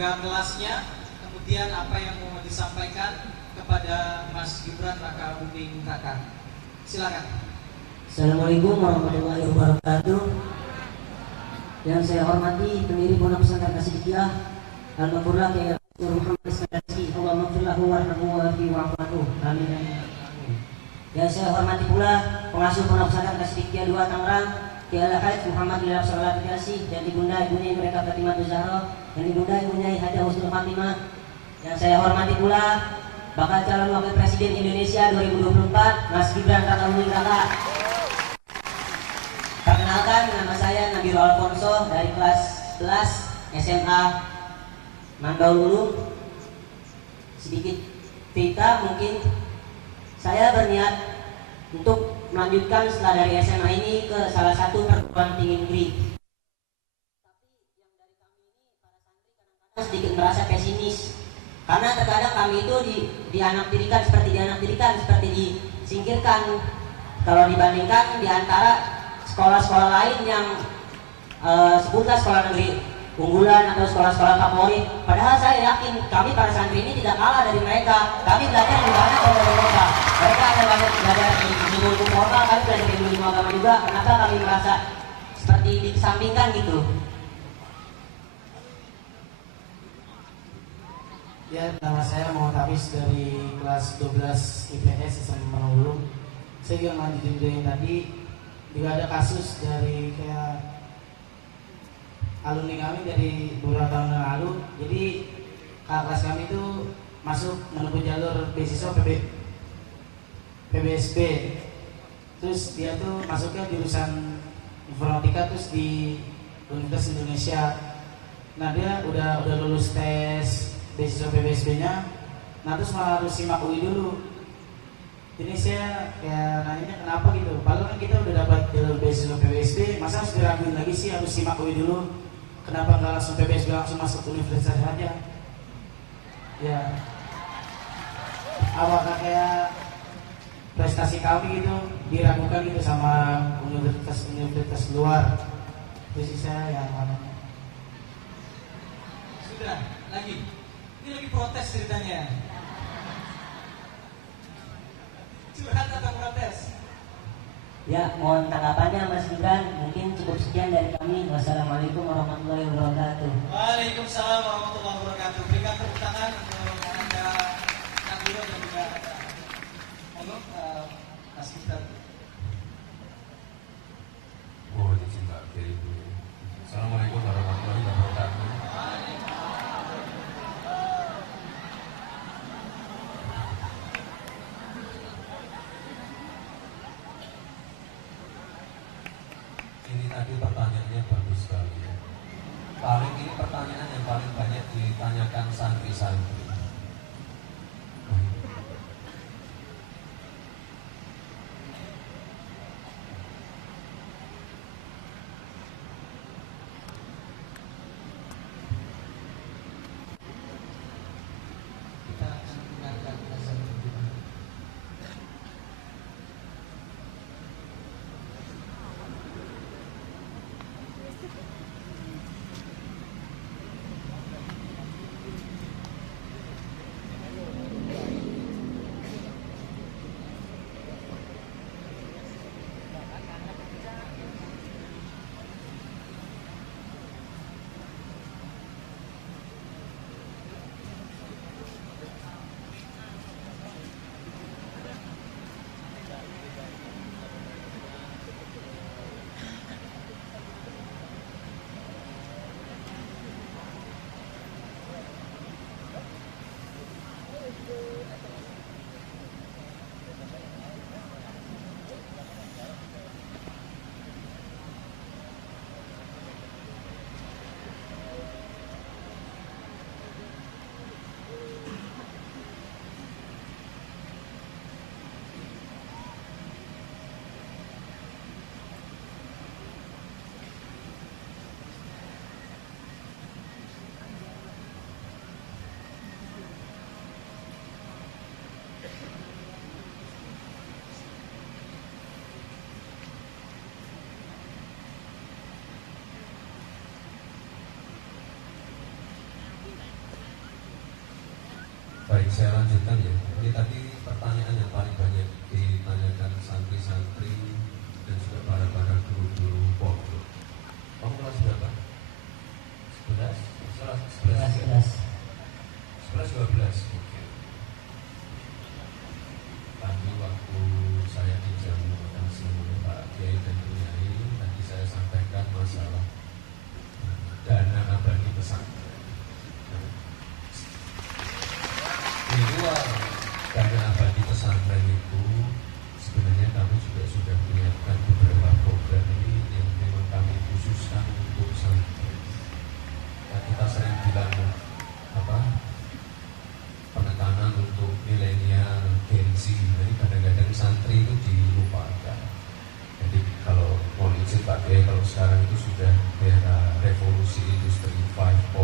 juga kelasnya, kemudian apa yang mau disampaikan kepada Mas Gibran Raka Buming Raka. Silakan. Assalamualaikum warahmatullahi wabarakatuh. Yang saya hormati pendiri Pondok Pesantren Qasidiyah Al-Maghfurlah Kiai Muhammad Ismail. Allah maghfirlahu warhamhu wa'afu. Amin. Yang saya hormati pula pengasuh Pondok Pesantren Qasidiyah 2 Tangerang, Kiai Al-Hajj Muhammad Bilal Salat Dikasi, dan ibunda ibunya mereka Fatimah Zahra, dan ibunda ibunya Hada Husnul Fatimah. Yang saya hormati pula bakal calon wakil presiden Indonesia 2024 Mas Gibran Raka Buming Raka. Perkenalkan, nama saya Nabil Alfonso dari kelas 11 SMA Manbaul Ulum. Sedikit cerita, mungkin saya berniat untuk melanjutkan setelah dari SMA ini ke salah satu perguruan tinggi negeri. Tapi yang dari kami ini, para santri kadang-kadang sedikit merasa pesimis, karena terkadang kami itu dianaktirikan seperti disingkirkan kalau dibandingkan di antara sekolah-sekolah lain yang sebutlah sekolah negeri unggulan atau sekolah-sekolah favorit. Padahal saya yakin kami para santri ini tidak kalah dari mereka. Kami belajar lebih banyak dari mereka. Mereka ada banyak belajar di ilmu formal, kami belajar di ilmu agama juga. Kenapa kami merasa seperti dikesampingkan gitu? Ya, nama saya Muhammad Hafiz dari kelas 12 IPS SMA Manulung. Saya juga melanjutin dari yang tadi. Juga ada kasus dari kayak alumni kami dari beberapa tahun yang lalu. Jadi kakak kelas kami itu masuk menempuh jalur beasiswa PBSB. Terus dia tuh masuknya jurusan informatika terus di Universitas Indonesia. Nah, dia udah lulus tes beasiswa PBSB-nya. Nah, terus malah harus simak UI dulu. Jadi saya kayak nanya kenapa gitu. Padahal kan kita udah dapat jalur beasiswa PBSB, masa harus diraguin lagi sih, harus simak UI dulu. Kenapa nggak langsung PBSB langsung masuk universitas saja? Ya, apakah kayak prestasi kami gitu diragukan gitu sama universitas luar? Itu sih saya yang namanya. Sudah, ini lagi protes ceritanya. Curhat atau protes? Ya, mohon tanggapannya Mas Gibran. Mungkin cukup sekian dari kami. Wassalamualaikum warahmatullahi wabarakatuh. Waalaikumsalam warahmatullahi wabarakatuh. Berikan tepuk tangan untuk Anda Nabilo dan juga Mas Gibran. Oh, dicinta ibu. Assalamualaikum warahmatullahi wabarakatuh. Ini tadi pertanyaannya bagus sekali ya. Ini pertanyaan yang paling banyak ditanyakan santri-santri. Kita akan mendengarkan penjelasan Gibran. Baik, saya lanjutkan ya. Ini tadi pertanyaan yang paling banyak ditanyakan santri-santri dan juga para guru-guru pondok. Kamu kelas berapa? 11? 11, 12. Oke. Tadi waktu saya dijamu langsung Pak Kiai dan Bu Yai, tadi saya sampaikan masalah dana abadi pesantren. Di luar dana abadi pesantren itu sebenarnya kami juga sudah menyiapkan beberapa program ini yang memang kami khususkan untuk santri. Nah, kita sering bilang penekanan untuk milenial, Gen Z. Jadi kadang-kadang santri itu dilupakan. Jadi kalau mohon izin Pak Kiai, kalau sekarang itu sudah era revolusi industri 5.0,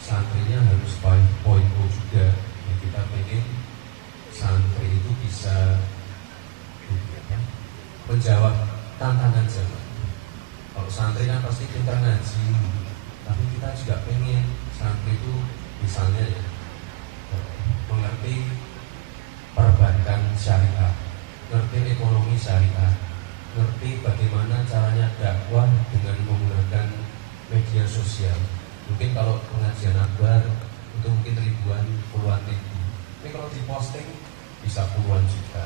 santrinya harus 5.0 juga. Ya, kita ingin santri itu bisa menjawab tantangan zaman. Kalau santri kan pasti pintar ngaji, tapi kita juga pengen santri itu misalnya ya mengerti perbankan syariah, ngerti ekonomi syariah, ngerti bagaimana caranya dakwah dengan menggunakan media sosial. Mungkin kalau pengajian akbar itu mungkin ribuan, puluhan ribu. Ini kalau diposting bisa puluhan juta.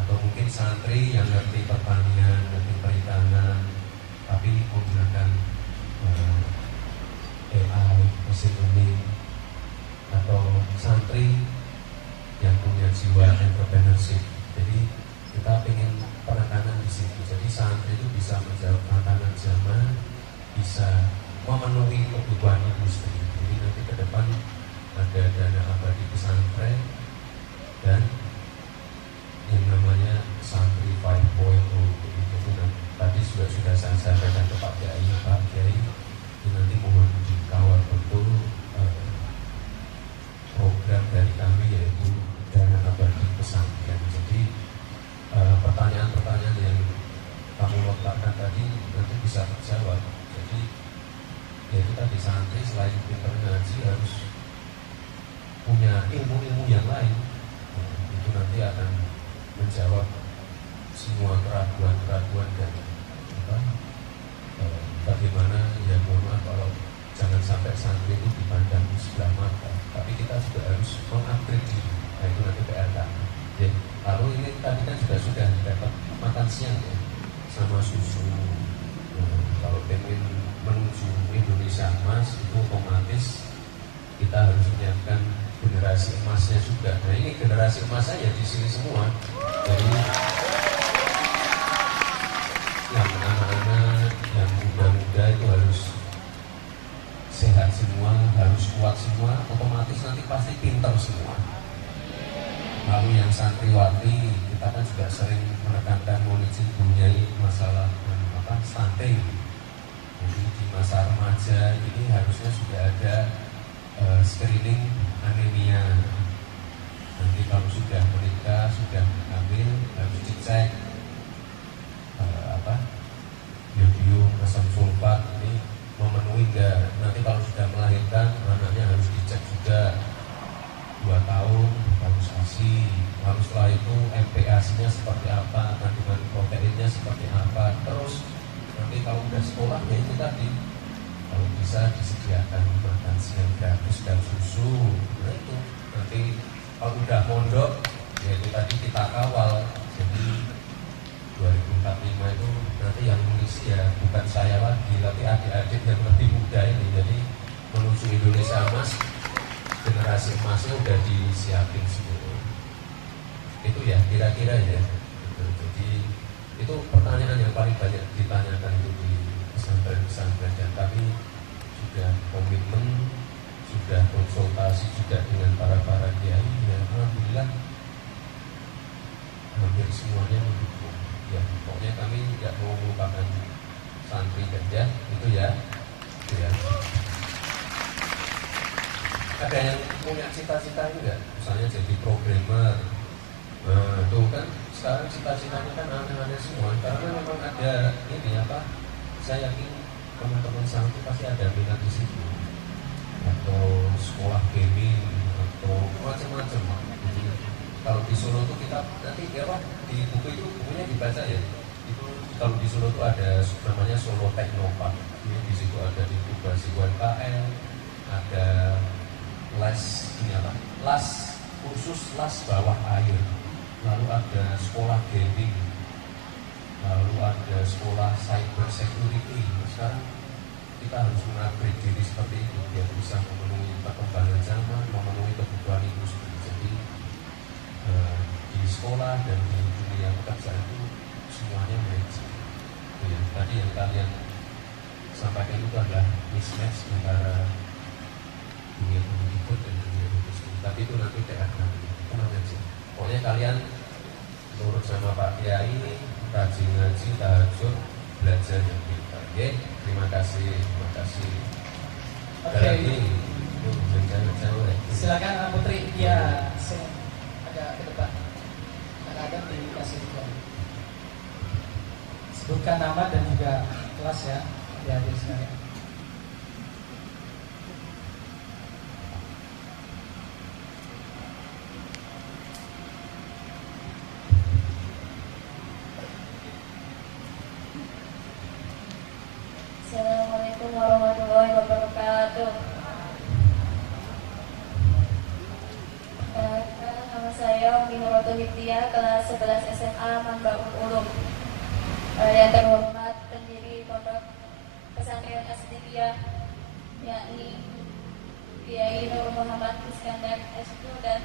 Atau mungkin santri yang ngerti pertanian, ngerti perikanan, tapi menggunakan AI, mesin learning, atau santri yang punya jiwa entrepreneurship. Jadi kita ingin penekanan di situ. Jadi santri itu bisa menjawab tantangan zaman, bisa memenuhi kebutuhan industri. Jadi nanti ke depan ada dana abadi pesantren dan yang namanya santri 5.0. Jadi tadi sudah saya sampaikan ke Pak Kiai, ini nanti mohon dikawal betul program dari kami yaitu dana abadi pesantren. Jadi pertanyaan-pertanyaan yang kamu lontarkan tadi nanti bisa terjawab. Jadi ya kita di santri selain pintar ngaji harus punya ilmu-ilmu yang lain. Itu nanti akan menjawab semua keraguan-keraguan dan bagaimana ya mohon maaf kalau jangan sampai santri itu dipandang sebelah mata, tapi kita juga harus mengupgrade diri. Nah itu nanti PR kami. Ya, lalu ini tadi kan juga sudah dapat makan siang ya, sama susu. Kalau pengen menuju Indonesia emas itu otomatis kita harus menyiapkan generasi emasnya juga. Nah ini generasi emasnya ya di sini semua. Jadi yang anak-anak, yang muda-muda itu harus sehat semua, harus kuat semua, otomatis nanti pasti pintar semua. Lalu yang santriwati, kita kan juga sering menekankan monizin punya masalah stunting. Jadi di masa remaja ini harusnya sudah ada screening anemia. Nanti kalau sudah menikah, sudah hamil, harus dicek biodium, asam sulfat ini memenuhi enggak. Nanti kalau sudah melahirkan, anaknya harus dicek juga 2 tahun, harus ASI. Lalu setelah itu MPASI-nya seperti apa, kandungan proteinnya seperti apa. Terus nanti kalau udah sekolah ya itu tadi, kalau bisa disediakan makan siang gratis dan susu. Nah itu nanti kalau udah mondok ya itu tadi kita kawal. Jadi 2045 itu nanti yang mengisi ya bukan saya lagi, tapi adik-adik yang lebih muda ini. Jadi menuju Indonesia emas, generasi emasnya udah disiapin semua. Itu ya kira-kira ya. Jadi itu pertanyaan yang paling banyak ditanyakan itu di pesantren-pesantren, dan kami sudah komitmen, sudah konsultasi juga dengan para kiai. Ya alhamdulillah hampir semuanya mendukung. Ya pokoknya kami tidak mau melupakan santri kerja itu ya. Ada yang punya cita-cita enggak? Misalnya jadi programmer. Nah itu kan sekarang cita-citanya kan aneh-aneh semua. Karena memang ada ini saya yakin teman-teman santri pasti ada minat di situ. Atau sekolah gaming, atau nanti apa di buku itu bukunya dibaca ya. Itu kalau di Solo itu ada namanya Solo Teknopark. Di situ ada inkubasi UMKM, ada les ini apa? Kursus las bawah air, lalu ada sekolah gaming, lalu ada sekolah cyber security. Sekarang kita harus mengupgrade diri seperti itu biar bisa memenuhi perkembangan zaman, memenuhi kebutuhan industri. Jadi di sekolah dan di dunia pekerjaan itu semuanya match. Ya, tadi yang kalian sampaikan itu adalah mismatch antara dunia pendidikan dan dunia industri. Tapi itu nanti tidak akan tenang aja. Pokoknya kalian menurut sama Pak Kiai, rajin ngaji, tahajud, belajar yang pintar. Oke, terima kasih, terima kasih. Oke. Silakan Putri, ya agak ke depan. Agak dikasih juga. Sebutkan nama dan juga kelas ya, adik-adik sekalian. Assalamualaikum warahmatullahi wabarakatuh. Nama saya Umi Nurul Hidayah, kelas 11 SMA Manbaul Ulum. Yang terhormat pendiri Pondok Pesantren Asdiyah, yakni Kiai Nur Muhammad Iskandar S.Q. dan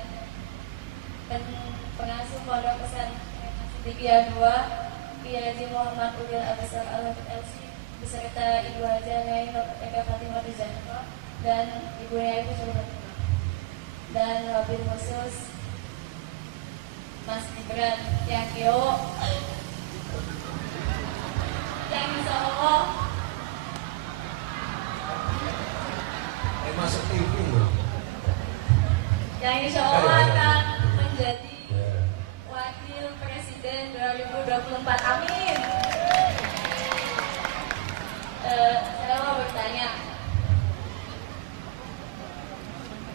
pengasuh Pondok Pesantren Asdiyah 2, Kiai Haji Muhammad Udil Abesar Al-Hafidh LC, beserta Ibu Haja Nyai Nur Eka Fatimah Rizanto dan Ibu Nyai Fatimah dan wabil khusus Mas Gibran yang Kio yang insya Allah masuk TV loh. yang insya Allah akan menjadi Wakil Presiden 2024. Amin. Saya mau bertanya,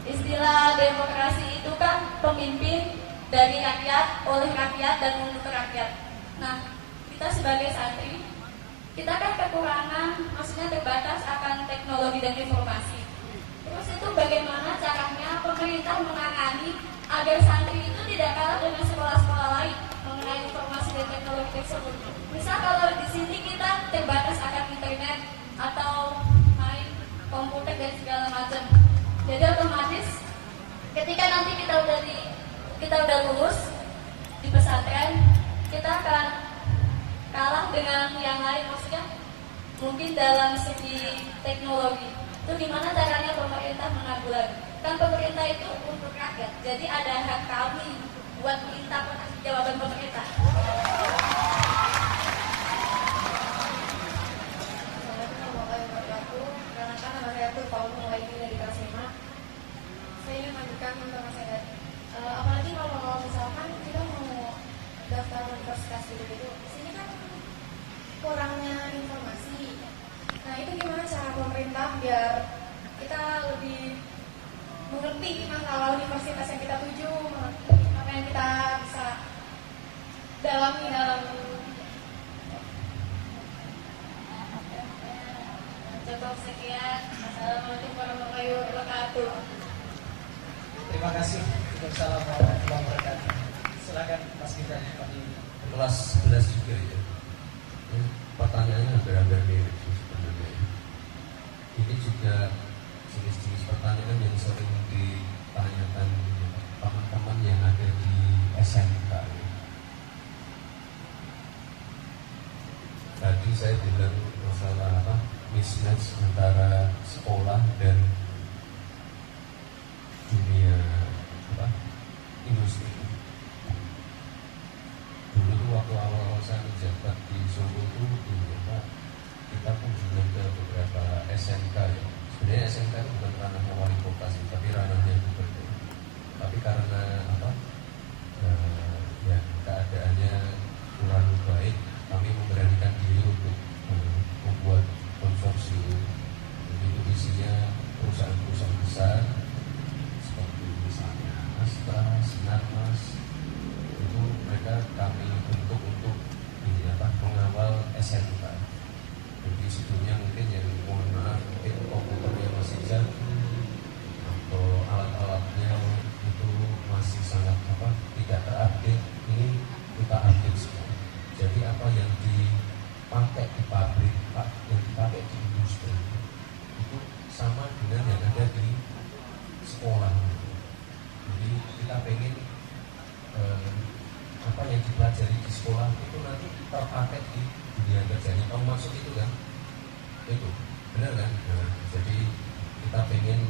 istilah demokrasi itu kan pemimpin dari rakyat, oleh rakyat, dan untuk rakyat. Nah, kita sebagai santri, kita kan kekurangan, maksudnya terbatas akan teknologi dan informasi. Terus itu bagaimana caranya pemerintah menangani agar santri itu tidak kalah dengan sekolah-sekolah lain mengenai informasi dan teknologi tersebut. Misal kalau di sini kita terbatas akan internet atau main komputer dan segala macam. Jadi otomatis ketika nanti kita udah lulus di pesantren, kita akan kalah dengan yang lain, maksudnya mungkin dalam segi teknologi. Itu gimana caranya pemerintah menanggulangi? Kan pemerintah itu untuk rakyat, jadi ada hak kami buat minta jawaban pemerintah. Saya ingin lanjutkan untuk Mas Edat. Apalagi kalau misalkan kita mau daftar universitas gitu-gitu, sini kan kurangnya informasi. Nah itu gimana cara pemerintah biar kita lebih mengerti masalah universitas yang kita tuju, apa yang kita bisa dalami dalam Cukup sekian. Assalamualaikum warahmatullahi wabarakatuh. Terima kasih. Waalaikumsalam warahmatullahi wabarakatuh. Silakan Mas Gibran. Kelas 11 juga ya. Pertanyaannya hampir-hampir mirip sih sebenarnya. Ini juga jenis-jenis pertanyaan yang sering ditanyakan teman-teman yang ada di SMK. Tadi saya bilang masalah apa? Mismatch antara sekolah dan dunia apa? Industri. Dulu tuh waktu awal saya menjabat di Solo itu kita kunjungan ke beberapa SMK ya. Sebenarnya SMK itu bukan ranahnya wali kota sih, tapi ranahnya gubernur. Tapi karena apa? Ya keadaannya kurang baik, kami memberanikan diri untuk membuat konsorsium. Jadi itu sama dengan yang ada di sekolah. Jadi kita pengen apa yang dipelajari di sekolah itu nanti terpakai di dunia kerjanya. Kamu maksud itu kan? Itu benar kan? Nah, jadi kita pengen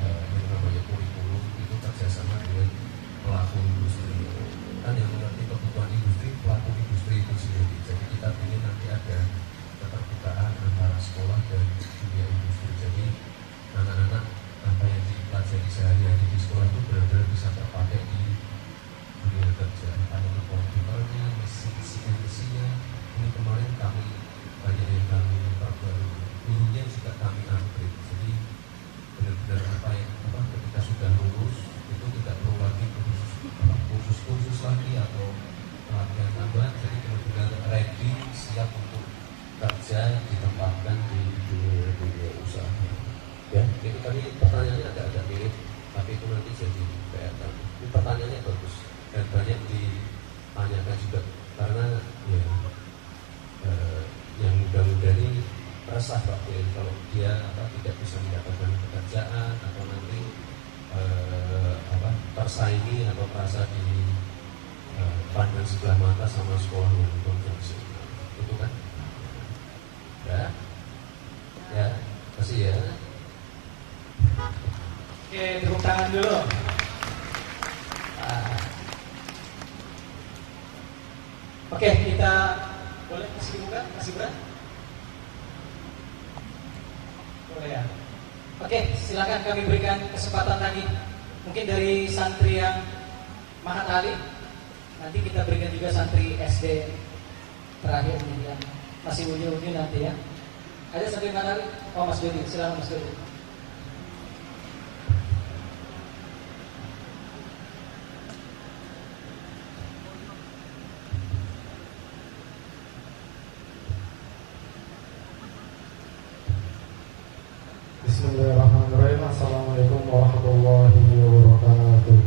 yang namanya kurikulum itu kerjasama dengan pelaku industri. Kan yang mengerti kebutuhan industri, pelaku industri itu sendiri. Jadi kita ingin nanti ada keterbukaan antara sekolah dan dunia industri. Jadi anak-anak apa yang dipelajari sehari-hari di sekolah itu benar-benar bisa terpakai di dunia kerja. Ada komputernya, mesin-mesinnya. Ini kemarin kami banyak yang kami perbarui. Gurunya juga kami upgrade. Jadi benar-benar apa ketika sudah lulus itu tidak perlu lagi khusus lagi atau pelatihan tambahan. Jadi benar-benar ready, siap untuk kerja, ditempatkan di dunia usaha. Ya, itu tadi pertanyaannya agak mirip, tapi itu nanti jadi PR. Ini pertanyaannya bagus dan banyak ditanyakan juga karena ya yang muda-muda ini resah Pak kalau dia tidak bisa mendapatkan pekerjaan atau nanti tersaingi atau merasa di pandang sebelah mata sama sekolah yang konvensional. Itu kan? Ya, kasih ya. Oke, tepuk tangan dulu. Oke, kita boleh kasih dibuka, kasih berat. Boleh ya. Oke, silakan kami berikan kesempatan lagi. Mungkin dari santri yang Mahat Ali. Nanti kita berikan juga santri SD terakhir ini yang masih unyu-unyu nanti ya. Ada santri Mahat Ali? Oh, Mas Dodi, silakan Mas Dodi. Bismillahirrahmanirrahim. Assalamualaikum warahmatullahi wabarakatuh.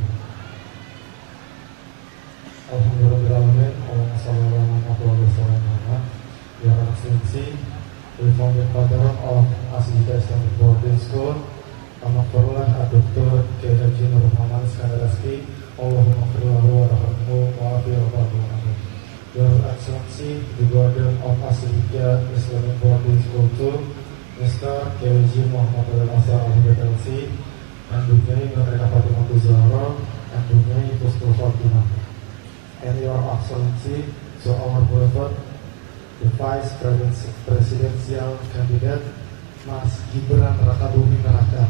Alhamdulillahirrahmanirrahim. Your Excellency, the founding father of Asbita Islamic Boarding School, Amakfirullah Dr. K. Haji Nur Muhammad Iskandar Rizki, Allahumma firlahu wa rahmatmu wa afi'ahu. Your Excellency, the Guardian of Asbita Islamic Boarding School 2, Mr. K.J. Muhammad Al-Asar Al-Batalsi, and Dunyai Nureka Fatimah Zahra, and Dunyai Pustul Fatimah. And Your Excellency, so our brother, the Vice Presidential Candidate, Mas Gibran Rakabuming Raka.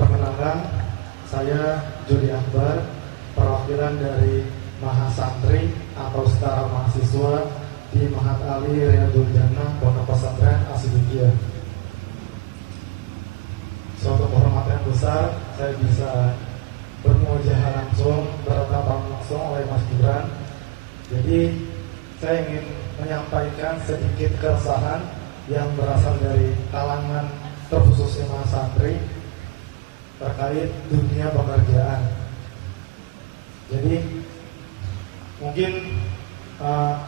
Perkenalkan, saya Jody Akbar, perwakilan dari Mahasantri atau setara mahasiswa di Mahat Ali Riyadul Jannah Pondok Pesantren Asy-Diyah. Suatu kehormatan besar saya bisa bermuajah langsung, bertatap langsung oleh Mas Gibran. Jadi saya ingin menyampaikan sedikit keresahan yang berasal dari kalangan terkhususnya mahasantri terkait dunia pekerjaan. Jadi mungkin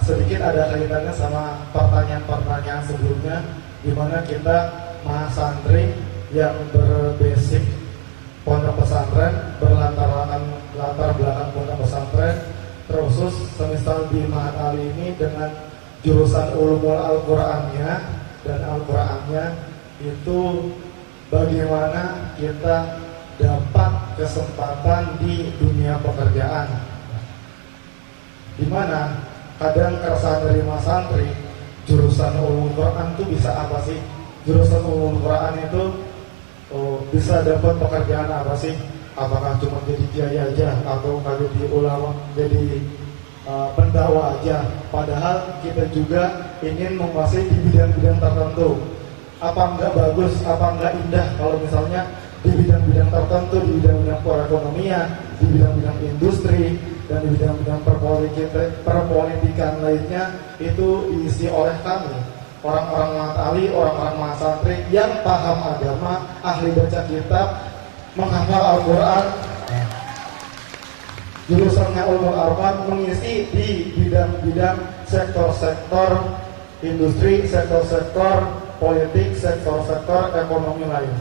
sedikit ada kaitannya sama pertanyaan-pertanyaan sebelumnya, di mana kita mahasantri yang berbasic pondok pesantren, latar belakang pondok pesantren, terkhusus semisal di Mahat Ali ini dengan jurusan ulumul Al-Qur'annya dan Al-Qur'annya itu bagaimana kita dapat kesempatan di dunia pekerjaan, di mana kadang keresahan dari mahasantri jurusan ulumul Quran itu bisa apa sih? Jurusan ulumul Quran itu bisa dapat pekerjaan apa sih? Apakah cuma jadi kiai aja atau jadi ulama, jadi pendakwah aja? Padahal kita juga ingin menguasai di bidang-bidang tertentu. Apa enggak bagus, apa enggak indah kalau misalnya di bidang-bidang tertentu, di bidang-bidang perekonomian, di bidang-bidang industri, dan di bidang-bidang perpolitikan lainnya itu diisi oleh kami, orang-orang Mahat Ali, orang-orang mahasantri yang paham agama, ahli baca kitab, menghafal Al-Quran, jurusannya ulumul Quran, mengisi di bidang-bidang sektor-sektor industri, sektor-sektor politik, sektor-sektor ekonomi lain.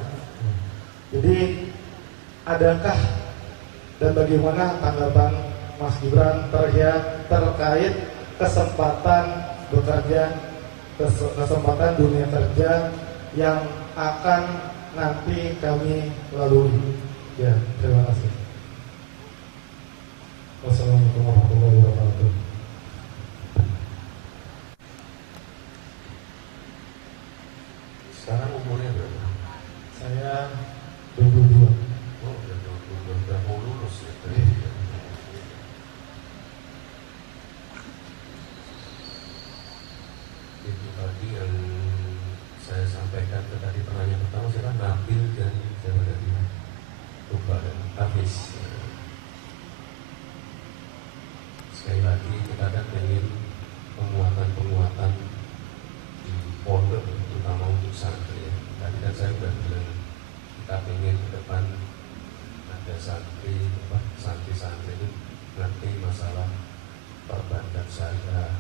Jadi adakah dan bagaimana tanggapan Mas Gibran terkait kesempatan bekerja, kesempatan dunia kerja yang akan nanti kami lalui? Ya, terima kasih. Wassalamualaikum warahmatullahi wabarakatuh. Sekarang umurnya berapa? Saya 22. Oh, udah mau lulus ya. Itu tadi yang saya sampaikan ke tadi pertanyaan pertama siapa? Nabil dan siapa tadi? Lupa dan Hafiz. Sekali lagi kita kan ingin penguatan di pondok terutama untuk santri ya. Tadi kan saya sudah bilang kita ingin ke depan ada santri itu ngerti masalah perbankan syariah,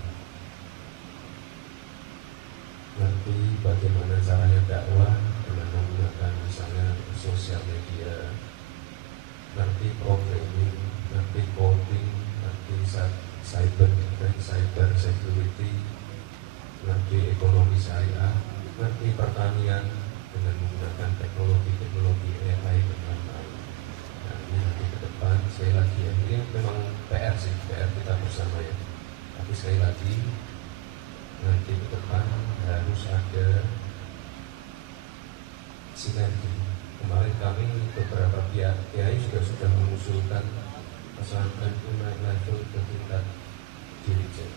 ngerti bagaimana caranya dakwah dengan menggunakan misalnya sosial media, ngerti programming, ngerti coding, ngerti cyber defense, cyber security, ngerti ekonomi syariah, ngerti pertanian dengan menggunakan teknologi AI dan lain-lain. Nah ini nanti ke depan sekali lagi ya, ini memang PR kita bersama ya. Tapi sekali lagi nanti ke depan harus ada sinergi. Kemarin kami beberapa pihak kiai juga sudah mengusulkan pesantren itu naik level ke tingkat dirjen.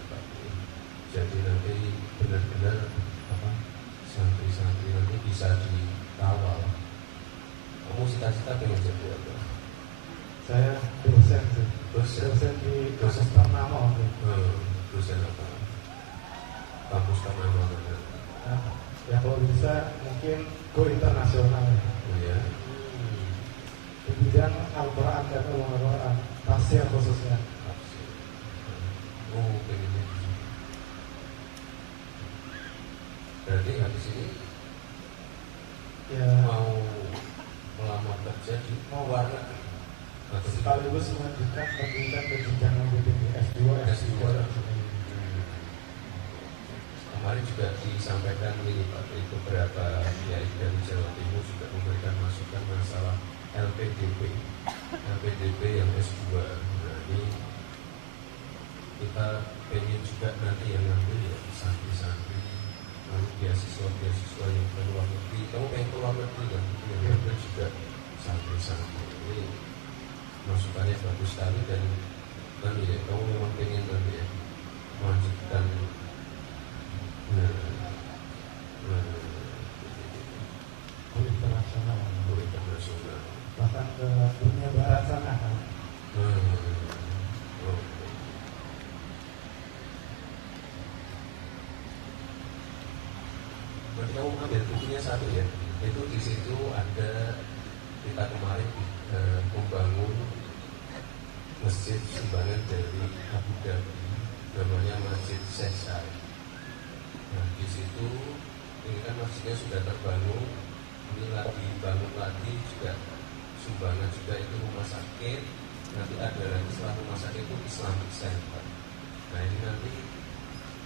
Jadi nanti benar-benar santri-santri nanti bisa dikawal. Kamu cita-cita pengen jadi apa? Saya dosen di kampus ternama. Dosen apa? Kampus ternama mana? Nah, ya kalau bisa mungkin go internasional. Oh ya. Di bidang Al-Quran dan Al-Quran, tafsir khususnya. Oh, pengennya. Berarti habis ini Ya, mau melamar kerja di luar negeri atau di sekaligus melanjutkan pendidikan ke jenjang lebih tinggi S2, S3. Kemarin juga disampaikan ini Pak, itu beberapa kiai dari Jawa Timur juga memberikan masukan masalah LPDP yang S2. Nah ini kita pengen juga nanti yang ngambil ya santri-santri, lalu beasiswa yang ke luar negeri. Kamu pengen ke luar negeri kan? Yang ngambil juga santri-santri. Ini masukannya bagus sekali dan ya kamu memang pengen nanti ya melanjutkan Internasional, internasional. bahkan ke dunia barat sana. Berarti kamu ambil bukunya satu ya. Itu di situ ada kita kemarin membangun masjid sumbangan dari Abu Dhabi, namanya Masjid Syekh Said. Nah di situ ini kan masjidnya sudah terbangun, ini lagi bangun lagi juga sumbangan juga itu rumah sakit. Nanti ada lagi setelah rumah sakit itu Islamic Center. Nah ini nanti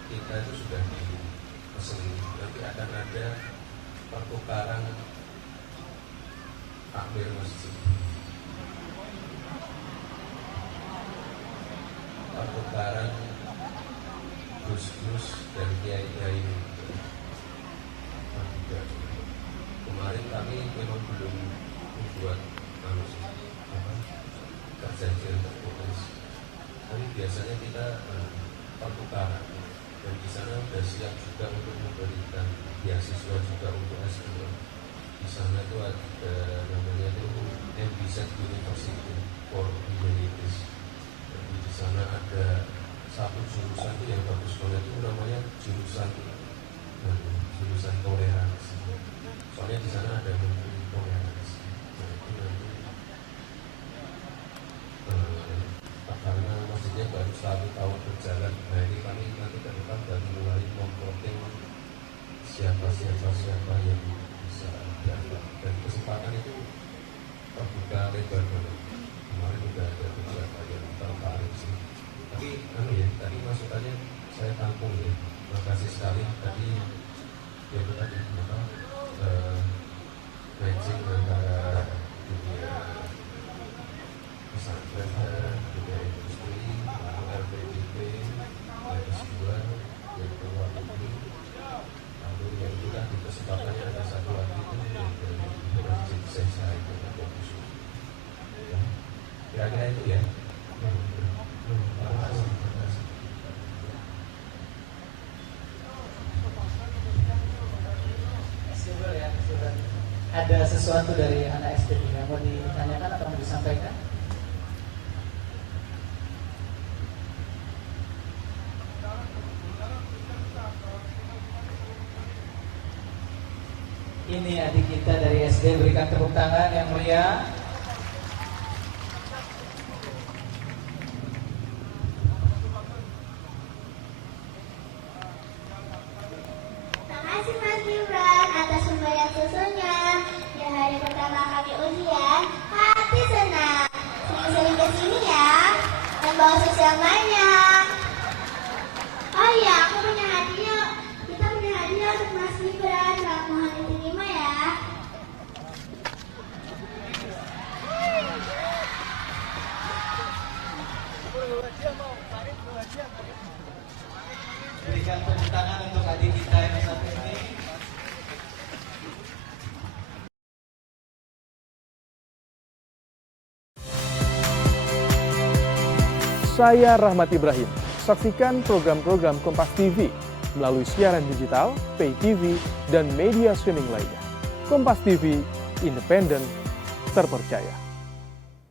kita itu sudah dipesen, nanti akan ada pertukaran takmir masjid, pertukaran gus-gus dan kiai-kiai. Kemarin kami memang belum membuat perjanjian tertulis, tapi biasanya kita pertukaran dan di sana sudah siap juga untuk memberikan beasiswa juga untuk S2. Di sana itu ada namanya itu MBZ University for Humanities. Jadi di sana ada satu jurusan itu yang bagus banget itu namanya jurusan toleransi. Soalnya di sana ada menteri toleransi. Nah itu nanti karena masjidnya baru 100 tahun berjalan. Nah ini kami nanti ke depan dari mulai memplotting siapa yang bisa datang, dan kesempatan itu terbuka lebar banget. Kemarin udah ada beberapa yang tertarik sih. Tapi tadi masukannya saya tampung ya. Terima kasih sekali tadi ya itu tadi matching antara dunia pesantren, dunia industri, LPDP, yang kedua yang keluar negeri. Lalu yang juga di kesempatannya ada satu lagi itu yang dari Masjid Syekh Said atau Kusu. Kira-kira itu ya. Terima kasih. Ada sesuatu dari anak SD yang mau ditanyakan atau mau disampaikan? Ini adik kita dari SD, berikan tepuk tangan yang meriah. Makasih Mas Gibran atas pemberian susunya. Di hari pertama kami ujian, hati senang. Sering-sering kesini ya, dan bawa susu yang banyak. Oh iya, aku punya hadiah. Kita punya hadiah untuk Mas Gibran. Gak mohon diterima ya. Berikan tepuk tangan untuk adik kita yang satu ini. Saya Rahmat Ibrahim. Saksikan program-program Kompas TV melalui siaran digital, pay TV, dan media streaming lainnya. Kompas TV, independen, terpercaya.